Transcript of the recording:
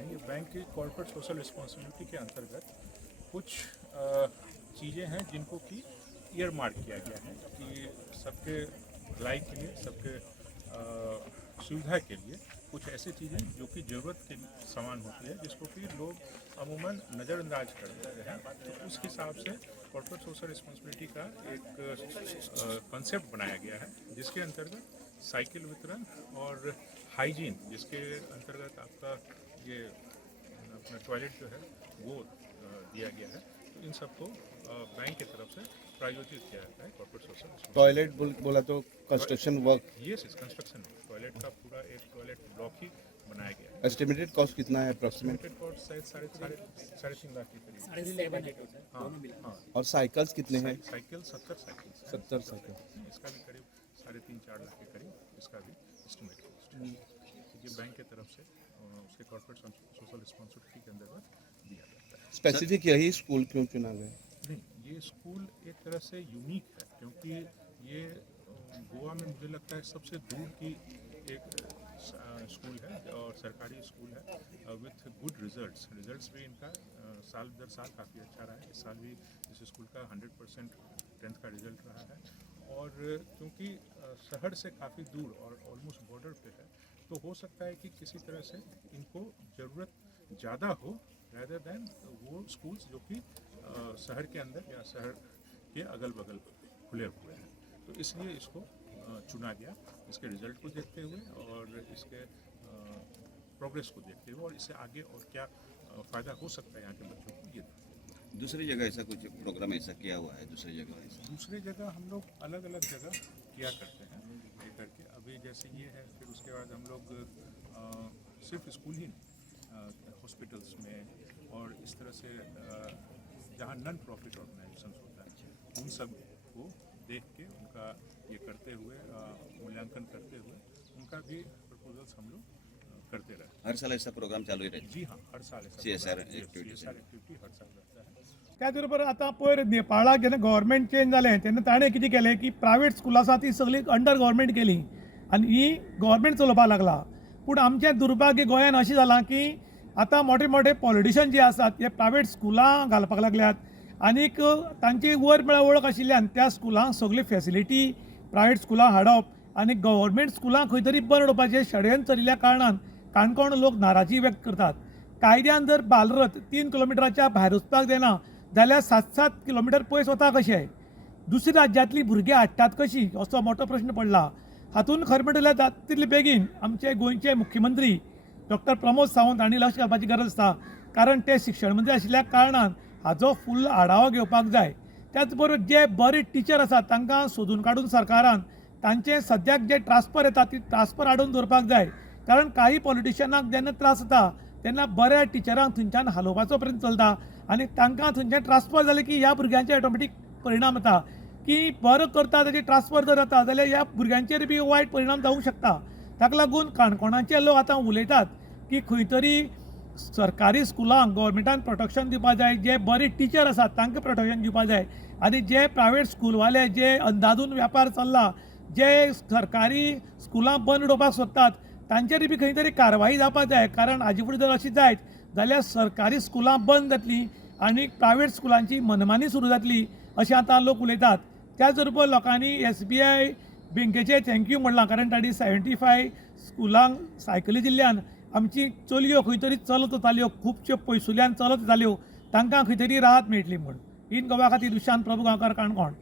नहीं, ये बैंक की कॉर्पोरेट सोशल रिस्पॉन्सिबिलिटी के अंतर्गत कुछ चीज़ें हैं जिनको कि ईयर मार्क किया गया है कि सबके भलाई के लिए, सबके सुविधा के लिए कुछ ऐसी चीज़ें जो कि ज़रूरत के समान होती है, जिसको कि लोग अमूमन नज़रअंदाज कर देते हैं। तो उस हिसाब से कॉर्पोरेट सोशल रिस्पॉन्सिबिलिटी का एक कॉन्सेप्ट बनाया गया है, जिसके अंतर्गत साइकिल वितरण और हाइजीन, जिसके अंतर्गत आपका ये अपना टॉयलेट जो है वो दिया गया है। तो इन सबको बैंक की तरफ से प्रायोजित किया जाता है कॉर्पोरेट सोशल। टॉयलेट बोला तो कंस्ट्रक्शन वर्क। यस, इस कंस्ट्रक्शन टॉयलेट का पूरा एक टॉयलेट ब्लॉक ही बनाया गया है। एस्टिमेटेड कॉस्ट कितना है अप्रोक्सीमेट? एस्टिमेटेड कॉस्ट शायद साढ़े तीन लाख के करीब। हाँ, और साइकिल्स कितने हैं? Cycle 70 cycle. 70 साइकिल। इसका भी करीब 3.5-4 लाख के करीब इसका भी एस्टिमेट कॉस्ट ये बैंक की तरफ से उसके कॉर्पोरेट सोशल रिस्पॉन्सिबिलिटी के अंतर्गत दिया जाता है। स्पेसिफिक यही स्कूल क्यों चुना गया? नहीं, ये स्कूल एक तरह से यूनिक है, क्योंकि ये गोवा में मुझे लगता है सबसे दूर की एक स्कूल है और सरकारी स्कूल है विथ गुड रिजल्ट्स भी इनका साल दर साल काफ़ी अच्छा रहा है। इस साल भी इस स्कूल का 100% 10th का रिजल्ट रहा है। और क्योंकि शहर से काफ़ी दूर और ऑलमोस्ट बॉर्डर पे है, तो हो सकता है कि किसी तरह से इनको ज़रूरत ज़्यादा हो रैदर दैन वो स्कूल्स जो कि शहर के अंदर या शहर के अगल बगल खुले हुए हैं। तो इसलिए इसको चुना गया, इसके रिजल्ट को देखते हुए और इसके प्रोग्रेस को देखते हुए, और इससे आगे और क्या फ़ायदा हो सकता है यहाँ के बच्चों को ये। दूसरी जगह ऐसा कुछ प्रोग्राम ऐसा किया हुआ है? दूसरी जगह हम लोग अलग अलग जगह किया करते हैं ये करके। अभी जैसे ये है, फिर उसके बाद हम लोग सिर्फ स्कूल ही नहीं, हॉस्पिटल्स में और इस तरह से जहाँ नॉन प्रॉफिट ऑर्गेनाइजेशन होता है, उन सब को देख के उनका ये करते हुए मूल्यांकन करते हुए उनका भी प्रपोजल्स हम लोग करते रहे। हर साल ऐसा प्रोग्राम चालू ही रहता है? जी हाँ, हर साल CSR एक्टिविटी हर साल रहता है। त्याच बरोबर आतां पयर नेपाळाक जेन्ना गव्हर्मेंट चेंज जालें तेन्ना ताणें कितें केलें की प्रायवेट स्कुलां आसा ती सगळी अंडर गव्हर्मेंट केली आनी ही गव्हर्मेंट चलोवपाक लागला। पूण आमचें दुर्भाग्य गोंयान अशें जालां की आतां मोठे मोठे पॉलिटिशियन जे आसात ते प्रायवेट स्कुलां घालपाक लागल्यात आनीक तांची वयर म्हळ्यार वळख आशिल्ल्यान त्या स्कुलांक सगळी फॅसिलिटी प्रायवेट स्कुलां हाडप आनी गव्हर्मेंट स्कुलां खंय तरी बंद उडोवपाचें षडयंत्र चलिल्ल्या कारणान काणकोण लोक नाराजी व्यक्त करतात। कायद्यान जर बालरथ 3 किलोमिटराच्या भायर वचपाक देना जाल्यार 7-7 किलोमिटर पयस वता कशें? दुसऱ्या राज्यांतलीं भुरगीं हाडटात कशीं असो मोठो प्रश्न पडला। हातूंत खरें म्हणटल्यार जाता तितले बेगीन आमचे गोंयचे मुख्यमंत्री डॉक्टर प्रमोद सावंत हांणी लक्ष घालपाची गरज आसा, कारण ते शिक्षण मंत्री आशिल्ल्या कारणान हाचो फुल्ल आढावो घेवपाक जाय। त्याच बरोबर जे बरे टिचर आसात तांकां सोदून काडून सरकारान तांचे सद्याक जे ट्रान्सफर येता ती ट्रान्सफर हाडून दवरपाक जाय, कारण काही पॉलिटिशियनाक जेन्ना त्रास जाता तेन्ना बऱ्या टिचरांक थंयच्यान हालोवपाचो प्रयत्न चलता आनी तांकां थंयच्यान ट्रान्सफर जालें की ह्या भुरग्यांचे ऑटोमॅटीक परिणाम जाता की बरो करता ताची ट्रान्सफर जर जाता जाल्यार ह्या भुरग्यांचेर बी वायट परिणाम जावंक शकता। ताका लागून काणकोणाचे लोक आतां उलयतात की खंय तरी सरकारी स्कुलांक गव्हर्मेंटान प्रोटेक्शन दिवपाक जाय, जे बरे टिचर आसात तांकां प्रोटेक्शन दिवपाक जाय आनी जे प्रायवेट स्कूलवाले जे अंदाजून वेपार चल्ला, जे सरकारी स्कुलां बंद उडोवपाक सोदतात तांचेर बी खंय तरी कारवाई जावपाक जाय, कारण हाजे फुडें जर अशी जायत जाल्यार सरकारी स्कुलां बंद जातलीं आनी प्रायवेट स्कुलांची मनमानी सुरू जातली अशें आतां लोक उलयतात। त्याच बरोबर लोकांनी SBI बँकेचे थँक्यू म्हणलां, कारण तांणी 75 स्कुलांक सायकली दिल्ल्यान आमची चलयो खंय तरी चलत वताल्यो, खुबश्यो पयसुल्ल्यान चलत येताल्यो, तांकां खंय तरी राहत मेळटली म्हूण। इन गोवा खातीर विशांत प्रभू गांवकार, काणकोण।